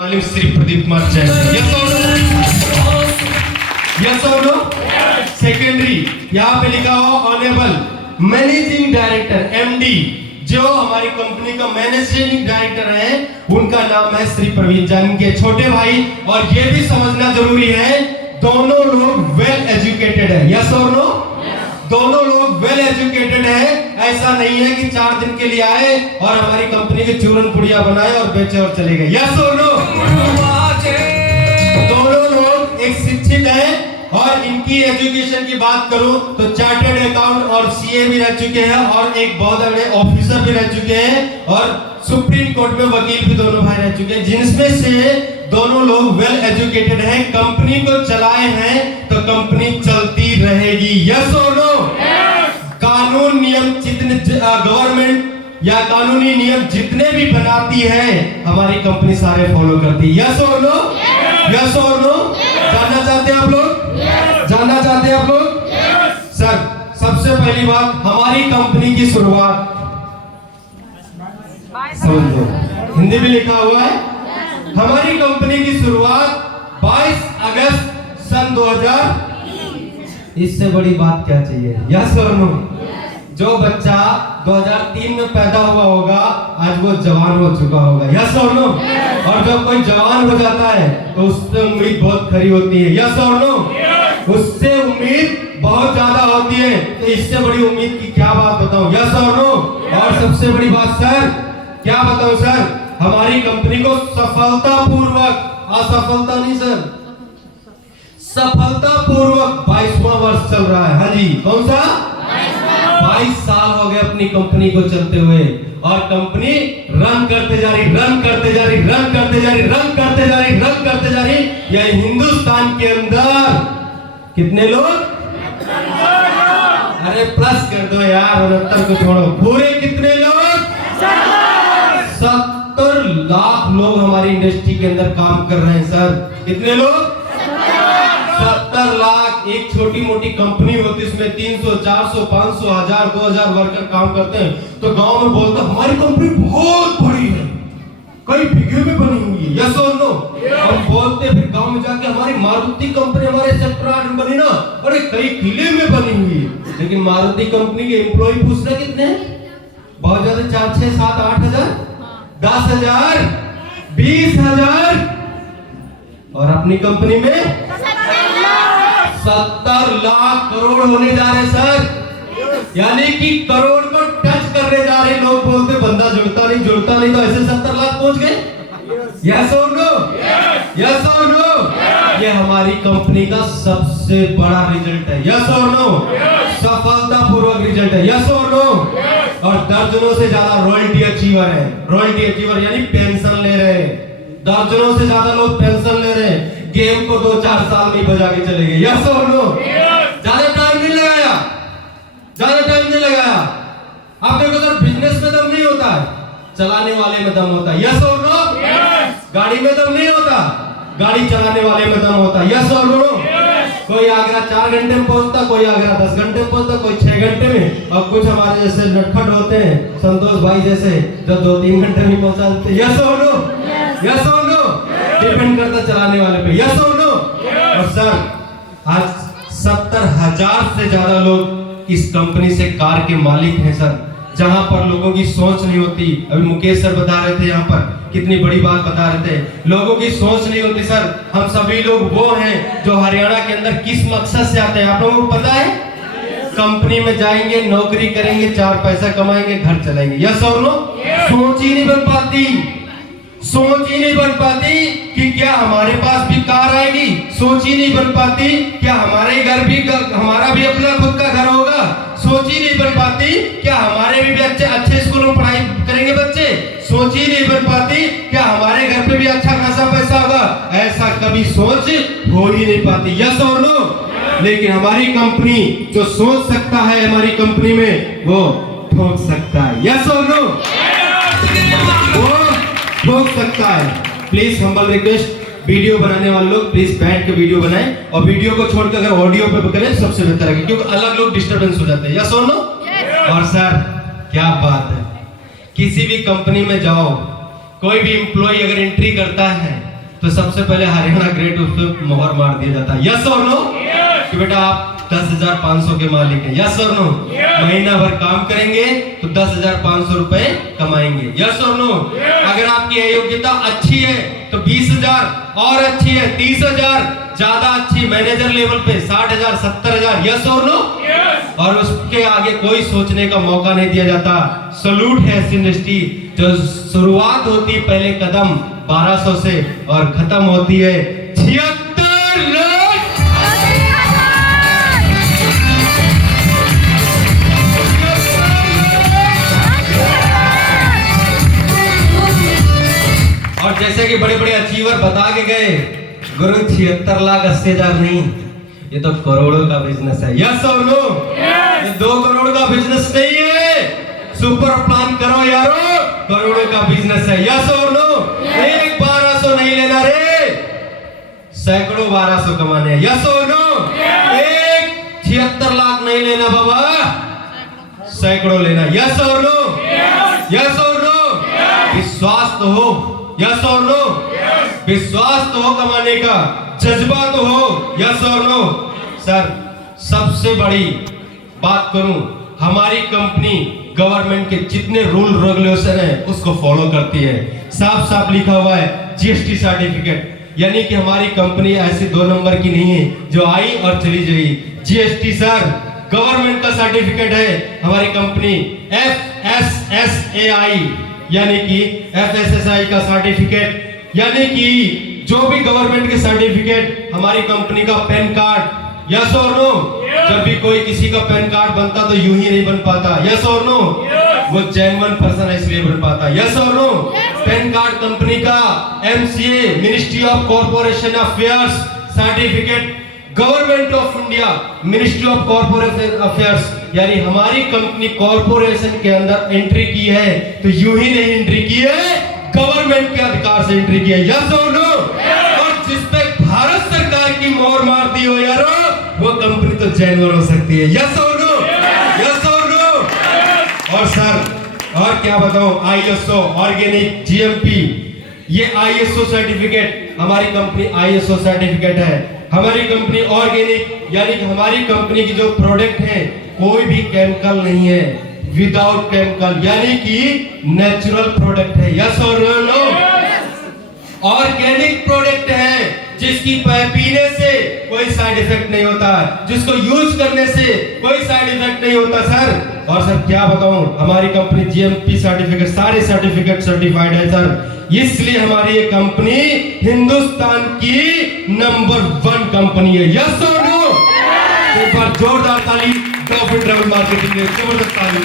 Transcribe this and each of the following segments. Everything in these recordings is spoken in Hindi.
श्री प्रदीप कुमार जैन। यस और नो? यस और नो? सेकेंडरी यहाँ पे लिखा हो ऑनरेबल मैनेजिंग डायरेक्टर एमडी, जो हमारी कंपनी का मैनेजिंग डायरेक्टर है, उनका नाम है श्री प्रवीण जैन के छोटे भाई। और ये भी समझना जरूरी है, दोनों लोग वेल एजुकेटेड है। यस और नो? दोनों लोग वेल एजुकेटेड है। ऐसा नहीं है कि 4 दिन के लिए आए और हमारी कंपनी के चूरन पुड़िया बनाए और बेचे और चले गए। यस और नो? दोनों लोग एक शिक्षित है। और इनकी एजुकेशन की बात करूं तो चार्टर्ड अकाउंट और सीए भी रह चुके हैं और एक बहुत बड़े ऑफिसर भी रह चुके हैं और सुप्रीम कोर्ट में वकील भी दोनों भाई रह चुके हैं, जिनमें से दोनों लोग वेल एजुकेटेड हैं। कंपनी को चलाए हैं तो कंपनी चलती रहेगी। यस और नो? कानून नियम जितने गवर्नमेंट या कानूनी नियम जितने भी बनाती है हमारी कंपनी सारे फॉलो करती है। यस और नो? यस और नो? जानना चाहते हैं आप लोग? जानना चाहते हैं आप लोग? सर, सबसे पहली बात, हमारी कंपनी की शुरुआत समझ लो, हिंदी में लिखा हुआ है। हमारी कंपनी की शुरुआत 22 अगस्त सन 2000। इससे बड़ी बात क्या चाहिए? यस और नो? जो बच्चा 2003 में पैदा हुआ होगा आज वो जवान हो चुका होगा। यस और नो? और जब कोई जवान हो जाता है तो उससे उम्मीद बहुत खरी होती है। यस और नो? उससे उम्मीद बहुत ज्यादा होती है। तो इससे बड़ी उम्मीद की क्या बात बताऊं? यस और नो? और सबसे बड़ी बात सर, क्या बताऊं सर, हमारी कंपनी को सफलतापूर्वक, असफलता नहीं सर, सफलतापूर्वक 22वां वर्ष चल रहा है। हाँ जी, कौन सा? 22 साल हो गए अपनी कंपनी को चलते हुए और कंपनी रन करते जा रही, रन करते जा रही, रन करते जा रही, रन करते जा रही, रन करते जा रही। यह हिंदुस्तान के अंदर कितने लोग? अरे प्लस कर दो यार, 69 को छोड़ो, पूरे कितने लोग? 70 लाख लोग हमारी इंडस्ट्री के अंदर काम कर रहे हैं सर। कितने लोग? 70 लाख। एक छोटी मोटी कंपनी होती है, इसमें 300, 400, 500, 1000, 2000 वर्कर काम करते हैं, तो गांव में बोलता हमारी कंपनी बहुत बड़ी है, कई बीघे में बनी हुई है। यस और नो? हम बोलते फिर गांव में जाके हमारी मारुति कंपनी हमारे सेक्टर 8 में बनी ना, अरे कई किले में बनी हुई है। लेकिन मारुति कंपनी के एम्प्लॉय पूछना कितने हैं? बहुत ज्यादा, 4, 6, 7, 8 हजार, 10,000, 20,000। और अपनी कंपनी में 70 लाख करोड़ होने जा रहे सर, यानी कि करोड़ को टच करने जा रहे। लोग बोलते बंदा जुड़ता नहीं तो ऐसे 70 लाख पहुंच गए। यस और नो? यस और नो? ये हमारी कंपनी का सबसे बड़ा रिजल्ट है। यस और नो? सफलतापूर्वक रिजल्ट है। यस और नो? और दर्जनों से ज्यादा रॉयल्टी अचीवर है। रॉयल्टी अचीवर यानी पेंशन ले रहे हैं, दर्जनों से ज्यादा लोग पेंशन ले रहे हैं। गेम को 2-4 साल में बजा के चले गए। यस और नो? ज्यादा टाइम नहीं लगाया, ज्यादा टाइम नहीं लगाया। आप देखो सर, बिजनेस में दम नहीं होता है, चलाने वाले में दम होता है। यस और नो? गाड़ी में दम नहीं होता, गाड़ी चलाने वाले में दम होता है। यस और नो? कोई आगरा 4 घंटे में पहुंचता, कोई आगरा 10 घंटे में पहुंचता, कोई 6 घंटे में, और कुछ हमारे जैसे नटखट होते हैं, संतोष भाई जैसे, जो 2-3 घंटे में पहुंचा देते। यस और नो? यस और नो? डिपेंड करता चलाने वाले पे। यस और नो? और सर, आज 70,000 से ज्यादा लोग इस कंपनी से कार के मालिक हैं सर, जहां पर लोगों की सोच नहीं होती। अभी मुकेश सर बता रहे थे, यहाँ पर कितनी बड़ी बात बता रहे थे, लोगों की सोच नहीं होती सर। हम सभी लोग वो हैं जो हरियाणा के अंदर किस मकसद से आते हैं, आप लोगों को पता है? कंपनी में जाएंगे, नौकरी करेंगे, 4 पैसा कमाएंगे, घर चलाएंगे। यस और नो? सोच ही नहीं बन पाती, सोच ही नहीं बन पाती कि क्या हमारे पास भी कार आएगी, सोच ही नहीं बन पाती क्या हमारे घर भी, हमारा भी अपना खुद का घर होगा, सोच ही नहीं बन पाती क्या हमारे भी बच्चे अच्छे स्कूलों में पढ़ाई करेंगे बच्चे, सोच ही नहीं बन पाती क्या हमारे घर पे भी अच्छा खासा पैसा होगा। ऐसा कभी सोच हो ही नहीं पाती। यस और नो? लेकिन हमारी कंपनी जो सोच सकता है, हमारी कंपनी में वो ठोक सकता है। यस और नो? वो ठोक सकता है। प्लीज हम्बल रिक्वेस्ट, वीडियो बनाने वाले लोग प्लीज बैठ के वीडियो बनाएं और वीडियो को छोड़कर अगर ऑडियो पे करें सबसे बेहतर है, क्योंकि अलग लोग डिस्टरबेंस हो जाते हैं। यस और नो? और सर क्या बात है, किसी भी कंपनी में जाओ, कोई भी एम्प्लॉय अगर एंट्री करता है तो सबसे पहले हरियाणा ग्रेट उस पर मोहर मार दिया जाता है। यस और नो? कि बेटा आप 10,500 के मालिक हैं। यस और नो? महीना भर काम करेंगे तो 10,500 रुपए कमाएंगे। यस और नो? अगर आपकी अयोग्यता अच्छी है तो 20,000 और अच्छी है 30,000, ज्यादा अच्छी मैनेजर लेवल पे 60,000 70,000। यस और नो? और उसके आगे कोई सोचने का मौका नहीं दिया जाता। सलूट है इस इंडस्ट्री जो शुरुआत होती है पहले कदम 1200 से और खत्म होती है 76 लाख। और जैसे कि बड़े बड़े अचीवर बता के गए, गुरु 76,80,000 नहीं, ये तो करोड़ों का बिजनेस है। यस और नो? ये 2 करोड़ का बिजनेस नहीं है, सुपर प्लान करो यारो, करोड़ों का बिजनेस है। यस और नो? एक 1200 नहीं लेना रे, सैकड़ों 1200 कमाने हैं। यस और नो? एक 76 लाख नहीं लेना बाबा, सैकड़ों लेना। यस और नो? यस और नो? विश्वास तो हो। यस और नो? विश्वास तो हो कमाने का, जज्बा तो हो। यस और नो? सर सबसे बड़ी बात करूं, हमारी कंपनी गवर्नमेंट के जितने रूल रेगुलेशन है उसको फॉलो करती है। साफ साफ लिखा हुआ है जीएसटी सर्टिफिकेट, यानी कि हमारी कंपनी ऐसी 2 नंबर की नहीं है जो आई और चली जाएगी। जीएसटी सर गवर्नमेंट का सर्टिफिकेट है। हमारी कंपनी FSSAI यानी कि FSSAI का सर्टिफिकेट, यानी कि जो भी गवर्नमेंट के सर्टिफिकेट, हमारी कंपनी का पैन कार्ड। यस और नो? जब भी कोई किसी का पैन कार्ड बनता तो यूं ही नहीं बन पाता। यस और नो? वो जेन्युइन पर्सन है इसलिए बन पाता। यस और नो? पैन कार्ड कंपनी का MCA ministry of corporation affairs certificate, government of India ministry of corporation affairs, यानी हमारी कंपनी कॉर्पोरेशन के अंदर एंट्री की है तो यूं ही नहीं एंट्री की है, गवर्नमेंट के अधिकार से एंट्री की है। यस और नो? और जिस पे भारत सरकार की मोहर मार दी हो यारो, वो कंपनी तो जेन्युइन हो सकती है। यस और नो? यस और नो? और सर और क्या बताऊं, ISO ऑर्गेनिक GMP, ये ISO सर्टिफिकेट, हमारी कंपनी ISO सर्टिफिकेट है। हमारी कंपनी ऑर्गेनिक, यानी कि हमारी कंपनी की जो प्रोडक्ट है कोई भी केमिकल नहीं है, विदाउट केमिकल, यानी कि नेचुरल प्रोडक्ट है। यस और नो? ऑर्गेनिक प्रोडक्ट है जिसकी पीने से कोई साइड इफेक्ट नहीं होता, जिसको यूज करने से कोई साइड इफेक्ट नहीं होता सर। और सर क्या बताऊं, हमारी कंपनी GMP सर्टिफिकेट, सारे सर्टिफिकेट सर्टिफाइड है सर, इसलिए हमारी ये कंपनी हिंदुस्तान की नंबर 1 कंपनी है। यस और नो? एक बार जोरदार ताली प्रॉफिट ट्रैवल मार्केटिंग के जबरदस्त ताली।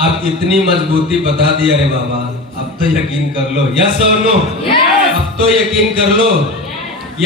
अब इतनी मजबूती बता दी, अरे बाबा अब तो यकीन कर लो। यस और नो? अब तो यकीन कर लो।